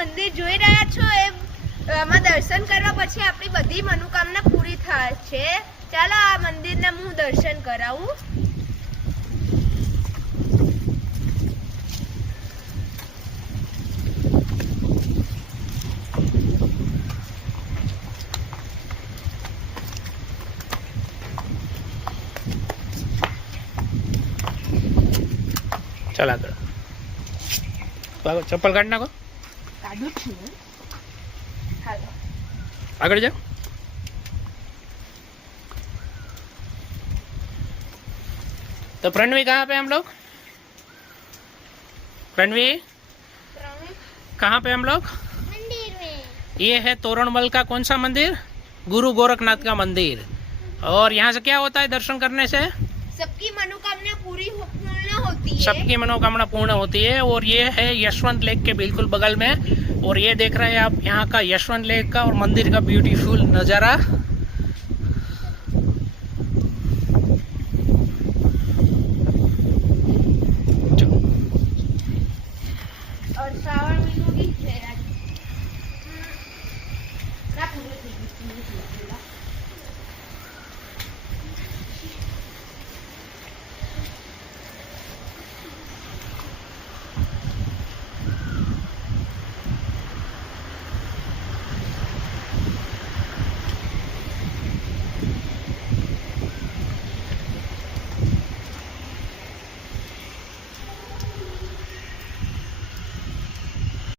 મંદિર જોઈ રહ્યા છો એ આમાં દર્શન કરવા પછી આપણી બધી મનોકામના પૂરી થાય છે। ચાલો આ મંદિરના હું દર્શન કરાવું। चल आगे चप्पल काट नाखो કાઢું છું હાલો आगे जाओ। तो प्रणवी कहाँ पे हम लोग? प्रणवी कहाँ पे हम लोग? મંદિર में। ये है तोरणमल का कौन सा मंदिर? गुरु गोरखनाथ का मंदिर। और यहाँ से क्या होता है दर्शन करने से? सबकी मनोकामना पूरी पूर्ण होती है। सबकी मनोकामना पूर्ण होती है। और ये है यशवंत लेक के बिल्कुल बगल में। और ये देख रहे हैं आप यहाँ का यशवंत लेक का और मंदिर का ब्यूटीफुल नज़ारा।